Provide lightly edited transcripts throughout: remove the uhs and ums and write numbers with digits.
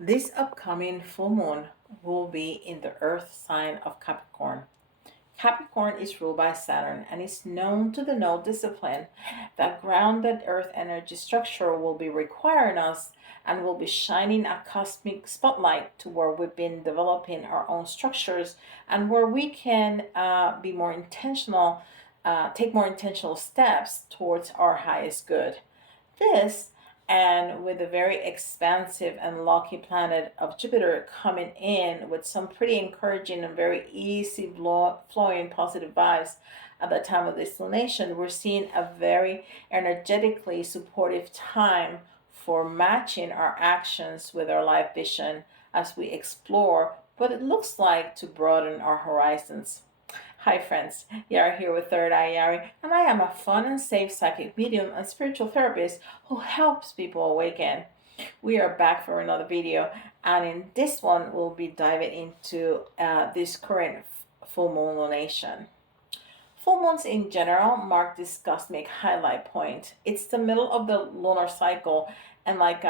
This upcoming full moon will be in the earth sign of Capricorn. Capricorn is ruled by Saturn and is known to denote discipline. That grounded earth energy structure will be requiring us and will be shining a cosmic spotlight to where we've been developing our own structures and where we can be more intentional, take more intentional steps towards our highest good. This, and with the very expansive and lucky planet of Jupiter coming in with some pretty encouraging and very easy flowing positive vibes at the time of this lunation, we're seeing a very energetically supportive time for matching our actions with our life vision as we explore what it looks like to broaden our horizons. Hi friends, Yara here with Third Eye Yari, and I am a fun and safe psychic medium and spiritual therapist who helps people awaken. We are back for another video, and in this one we'll be diving into this current full moon lunation. Full moons in general mark this cosmic highlight point. It's the middle of the lunar cycle, and like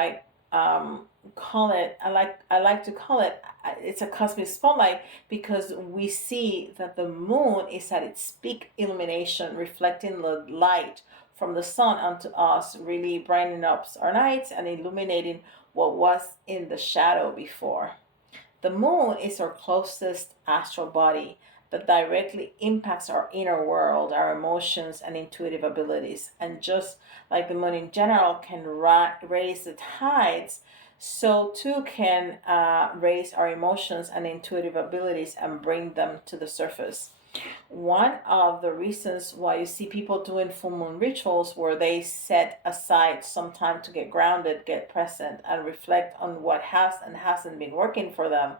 call it, I like to call it, it's a cosmic spotlight because we see that the moon is at its peak illumination, reflecting the light from the sun onto us, really brightening up our nights and illuminating what was in the shadow before. The moon is our closest astral body that directly impacts our inner world, our emotions, and intuitive abilities. And just like the moon in general can raise the tides, so too can raise our emotions and intuitive abilities and bring them to the surface. One of the reasons why you see people doing full moon rituals where they set aside some time to get grounded, get present, and reflect on what has and hasn't been working for them.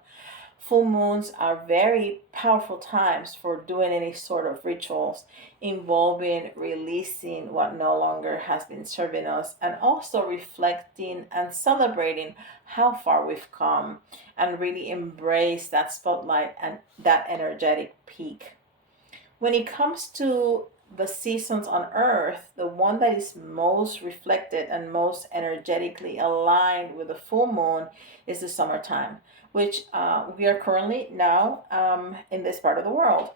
Full moons are very powerful times for doing any sort of rituals involving releasing what no longer has been serving us and also reflecting and celebrating how far we've come and really embrace that spotlight and that energetic peak. When it comes to the seasons on Earth, the one that is most reflected and most energetically aligned with the full moon is the summertime, which we are currently now in this part of the world.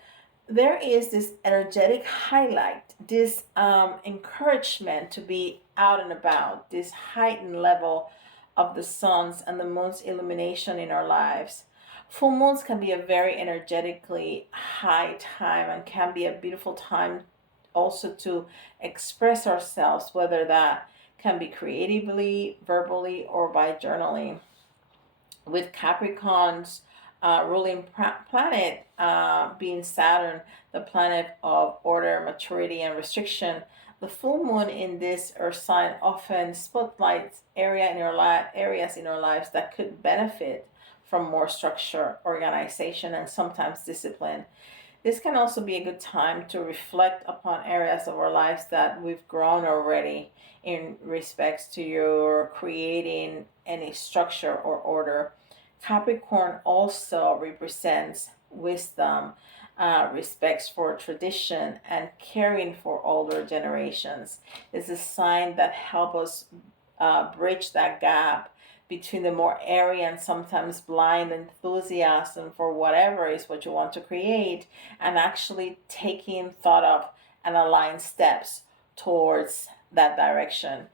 There is this energetic highlight, this encouragement to be out and about, this heightened level of the sun's and the moon's illumination in our lives. Full moons can be a very energetically high time and can be a beautiful time also to express ourselves, whether that can be creatively, verbally, or by journaling. With Capricorn's ruling planet being Saturn, the planet of order, maturity, and restriction, the full moon in this earth sign often spotlights areas in our lives that could benefit from more structure, organization, and sometimes discipline. This can also be a good time to reflect upon areas of our lives that we've grown already in respects to your creating any structure or order. Capricorn also represents wisdom, respects for tradition, and caring for older generations. It's a sign that helps us bridge that gap between the more airy and sometimes blind enthusiasm for whatever is what you want to create and actually taking thought of and aligned steps towards that direction.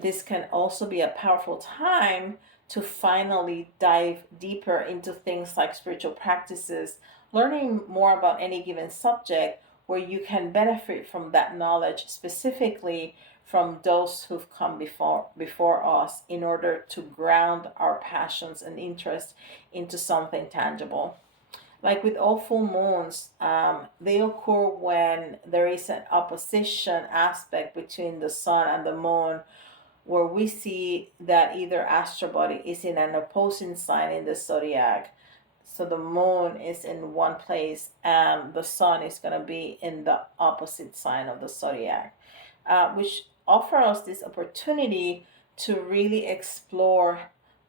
This can also be a powerful time to finally dive deeper into things like spiritual practices, learning more about any given subject where you can benefit from that knowledge specifically from those who've come before us in order to ground our passions and interests into something tangible. Like with all full moons, they occur when there is an opposition aspect between the sun and the moon, where we see that either astral body is in an opposing sign in the zodiac. So the moon is in one place and the sun is going to be in the opposite sign of the zodiac, which offer us this opportunity to really explore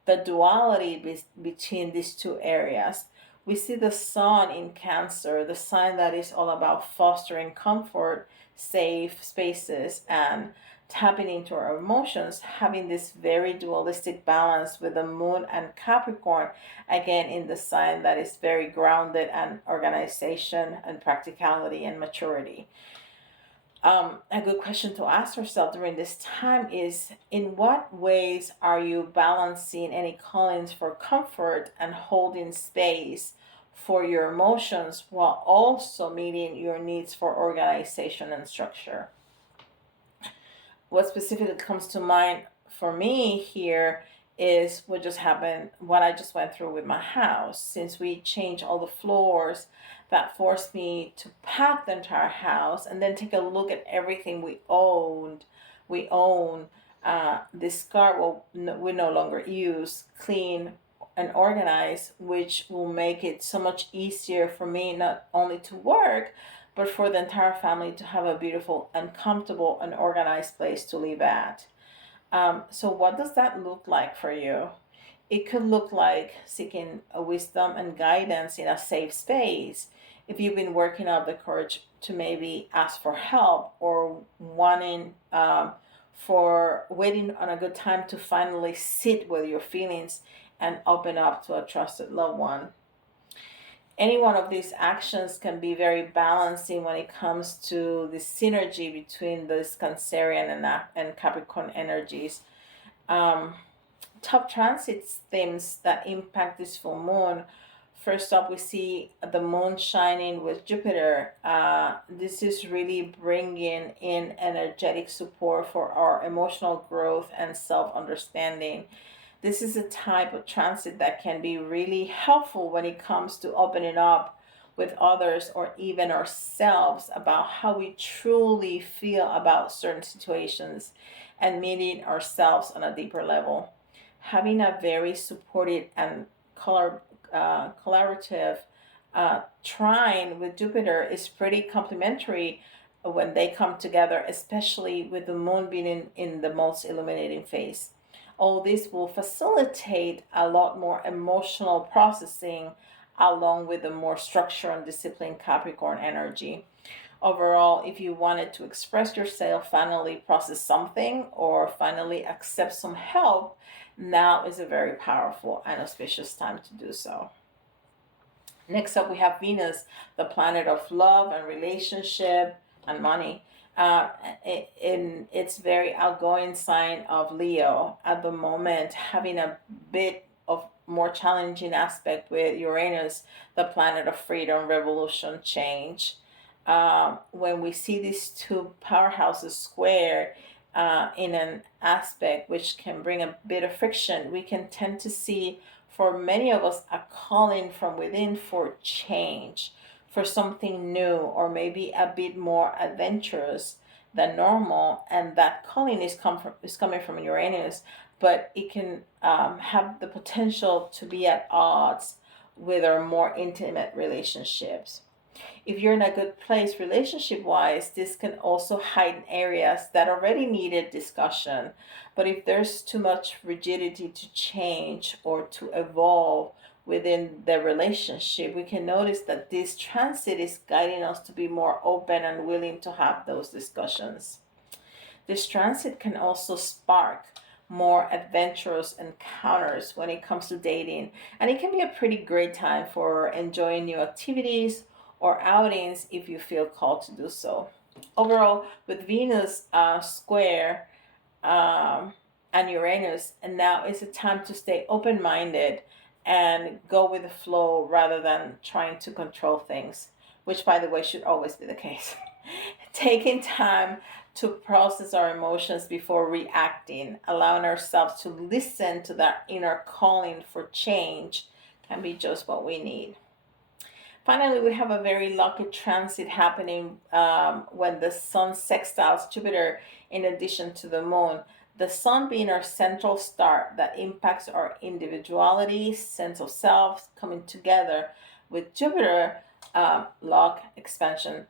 the duality between these two areas. We see the sun in Cancer, the sign that is all about fostering comfort, safe spaces, and tapping into our emotions, having this very dualistic balance with the moon and Capricorn, again in the sign that is very grounded and organization and practicality and maturity. A good question to ask yourself during this time is, in what ways are you balancing any callings for comfort and holding space for your emotions while also meeting your needs for organization and structure? What specifically comes to mind for me here is what just happened, what I just went through with my house. Since we changed all the floors, that forced me to pack the entire house and then take a look at everything we own, discard what we no longer use, clean and organize, which will make it so much easier for me not only to work, but for the entire family to have a beautiful and comfortable and organized place to live at. So, what does that look like for you? It could look like seeking a wisdom and guidance in a safe space. If you've been working up the courage to maybe ask for help, or wanting for waiting on a good time to finally sit with your feelings and open up to a trusted loved one. Any one of these actions can be very balancing when it comes to the synergy between this Cancerian and Capricorn energies. Um, Top transit themes that impact this full moon. First up, we see the moon shining with Jupiter. This is really bringing in energetic support for our emotional growth and self understanding. This is a type of transit that can be really helpful when it comes to opening up with others or even ourselves about how we truly feel about certain situations and meeting ourselves on a deeper level. Having a very supportive and collaborative trine with Jupiter is pretty complementary when they come together, especially with the moon being in the most illuminating phase. All this will facilitate a lot more emotional processing along with the more structure and disciplined Capricorn energy. Overall, if you wanted to express yourself, finally process something, or finally accept some help, now is a very powerful and auspicious time to do so. Next up, we have Venus, the planet of love and relationship and money. In its very outgoing sign of Leo at the moment, having a bit of more challenging aspect with Uranus, the planet of freedom, revolution, change. When we see these two powerhouses square in an aspect which can bring a bit of friction, we can tend to see for many of us a calling from within for change, for something new, or maybe a bit more adventurous than normal. And that calling is coming from Uranus, but it can have the potential to be at odds with our more intimate relationships. If you're in a good place relationship wise, this can also heighten areas that already needed discussion. But if there's too much rigidity to change or to evolve within the relationship, we can notice that this transit is guiding us to be more open and willing to have those discussions. This transit can also spark more adventurous encounters when it comes to dating, and it can be a pretty great time for enjoying new activities or outings if you feel called to do so. Overall, with Venus square and Uranus, and now is a time to stay open minded and go with the flow rather than trying to control things, which, by the way, should always be the case. Taking time to process our emotions before reacting, allowing ourselves to listen to that inner calling for change, can be just what we need. Finally, we have a very lucky transit happening when the Sun sextiles Jupiter in addition to the Moon. The Sun being our central star that impacts our individuality, sense of self, coming together with Jupiter, luck, expansion,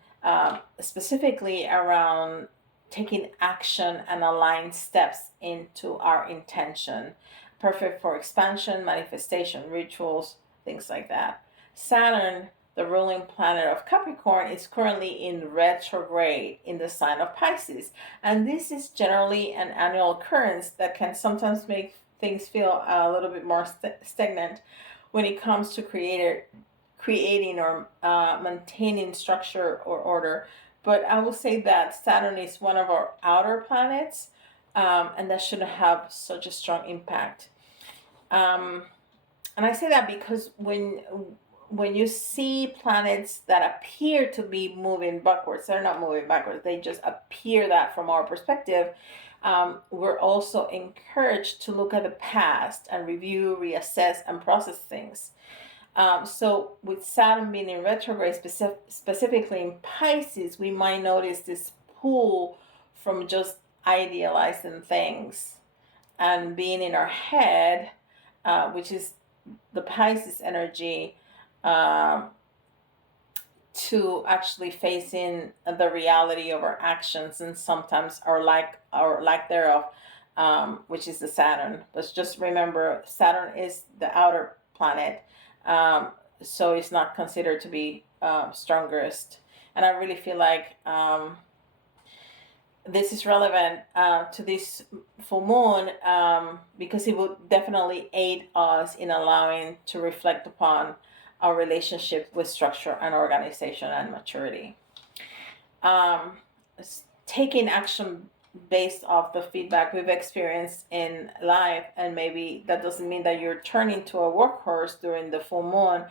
specifically around taking action and aligning steps into our intention. Perfect for expansion, manifestation, rituals, things like that. Saturn the ruling planet of Capricorn, is currently in retrograde in the sign of Pisces. And this is generally an annual occurrence that can sometimes make things feel a little bit more stagnant when it comes to creating or maintaining structure or order. But I will say that Saturn is one of our outer planets, and that shouldn't have such a strong impact. And I say that because when you see planets that appear to be moving backwards, they're not moving backwards. They just appear that from our perspective. We're also encouraged to look at the past and review, reassess, and process things. So with Saturn being in retrograde, specifically in Pisces, we might notice this pull from just idealizing things and being in our head, which is the Pisces energy, to actually facing the reality of our actions and sometimes our lack thereof, which is the Saturn. But just remember, Saturn is the outer planet, so it's not considered to be strongest. And I really feel like this is relevant to this full moon, because it would definitely aid us in allowing to reflect upon our relationship with structure and organization and maturity. Um, Taking action based off the feedback we've experienced in life, and maybe that doesn't mean that you're turning to a workhorse during the full moon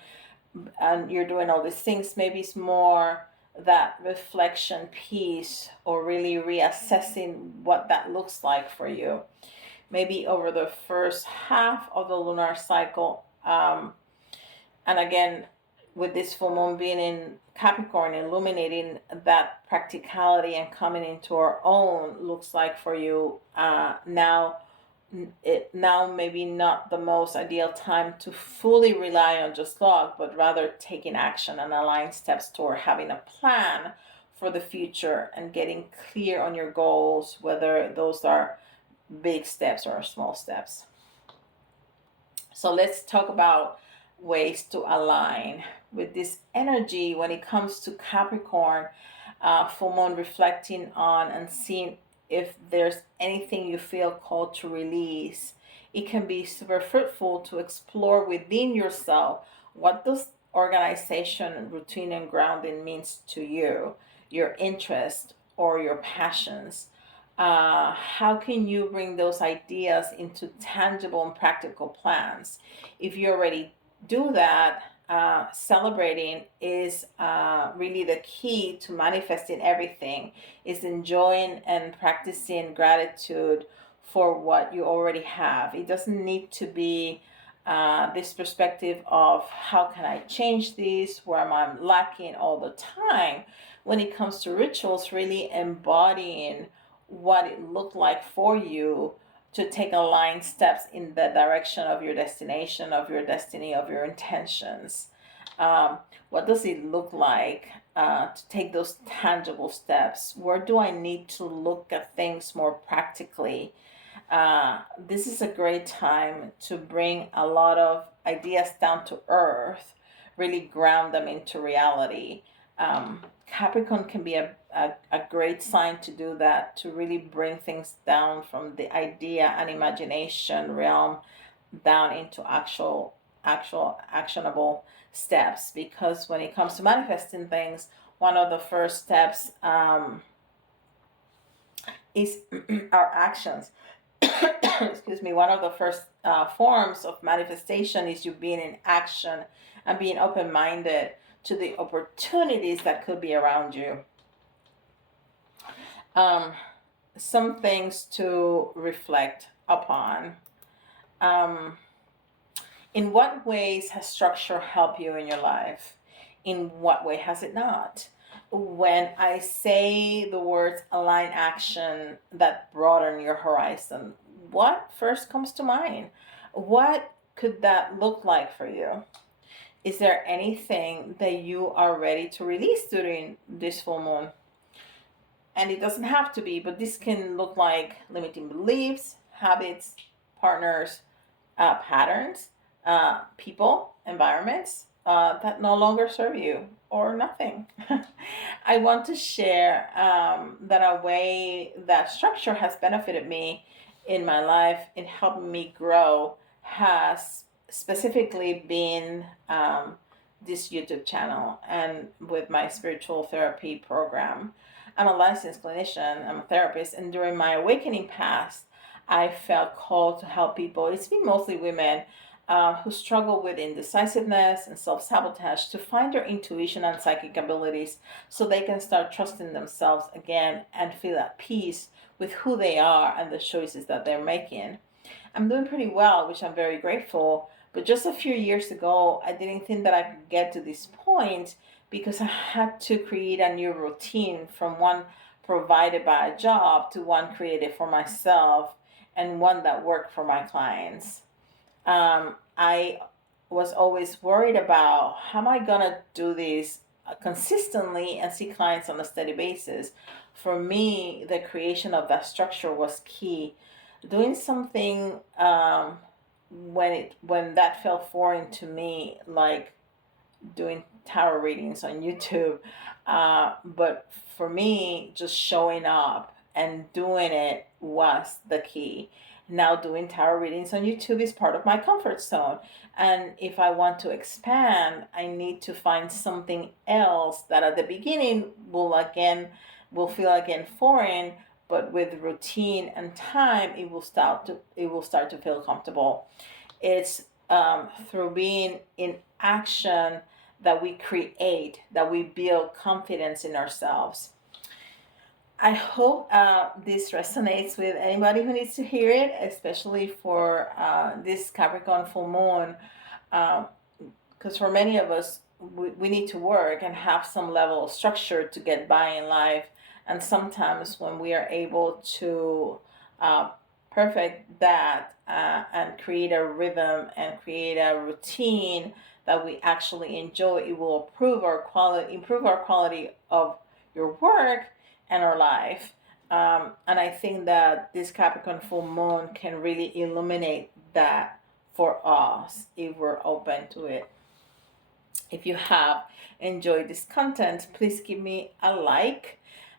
and you're doing all these things. Maybe it's more that reflection piece, or really reassessing what that looks like for you. Maybe over the first half of the lunar cycle, and again, with this full moon being in Capricorn, illuminating that practicality and coming into our own looks like for you now. Now maybe not the most ideal time to fully rely on just log, but rather taking action and align steps toward having a plan for the future and getting clear on your goals, whether those are big steps or small steps. So let's talk about ways to align with this energy when it comes to Capricorn. Full moon, reflecting on and seeing if there's anything you feel called to release. It can be super fruitful to explore within yourself what does organization, routine, and grounding means to you, your interest or your passions. How can you bring those ideas into tangible and practical plans? If you already do that, celebrating is really the key to manifesting everything, is enjoying and practicing gratitude for what you already have. It doesn't need to be this perspective of how can I change this, where am I lacking all the time. When it comes to rituals, really embodying what it looked like for you to take aligned steps in the direction of your destination, of your destiny, of your intentions. What does it look like to take those tangible steps? Where do I need to look at things more practically? This is a great time to bring a lot of ideas down to earth, really ground them into reality. Capricorn can be a great sign to do that, to really bring things down from the idea and imagination realm down into actual actionable steps. Because when it comes to manifesting things, one of the first steps is our actions. Excuse me. One of the first forms of manifestation is you being in action and being open-minded to the opportunities that could be around you. Some things to reflect upon. In what ways has structure helped you in your life? In what way has it not? When I say the words align action that broaden your horizon, what first comes to mind? What could that look like for you? Is there anything that you are ready to release during this full moon? And it doesn't have to be, but this can look like limiting beliefs, habits, partners, patterns, people, environments. that no longer serve you or nothing. I want to share that a way that structure has benefited me in my life in helping me grow has specifically been this YouTube channel and with my spiritual therapy program. I'm a licensed clinician, I'm a therapist, and during my awakening past, I felt called to help people. It's been mostly women who struggle with indecisiveness and self sabotage to find their intuition and psychic abilities so they can start trusting themselves again and feel at peace with who they are and the choices that they're making. I'm doing pretty well, which I'm very grateful. But just a few years ago, I didn't think that I could get to this point because I had to create a new routine from one provided by a job to one created for myself and one that worked for my clients. I was always worried about how am I gonna do this consistently and see clients on a steady basis. For me, the creation of that structure was key. Doing something when that felt foreign to me, like doing tarot readings on YouTube. But for me, just showing up and doing it was the key. Now, doing tarot readings on YouTube is part of my comfort zone. And if I want to expand, I need to find something else that at the beginning will feel again foreign, but with routine and time, it will start to feel comfortable. It's through being in action that we create, that we build confidence in ourselves. I hope this resonates with anybody who needs to hear it, especially for this Capricorn full moon. Because for many of us, we need to work and have some level of structure to get by in life. And sometimes when we are able to uh, perfect that and create a rhythm and create a routine that we actually enjoy, it will improve our quality of your work and our life. And I think that this Capricorn full moon can really illuminate that for us if we're open to it. If you have enjoyed this content, please give me a like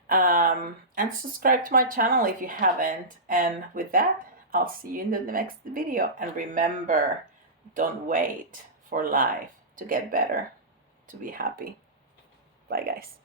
and subscribe to my channel if you haven't. And with that, I'll see you in the next video. And remember, don't wait for life to get better to be happy. Bye, guys.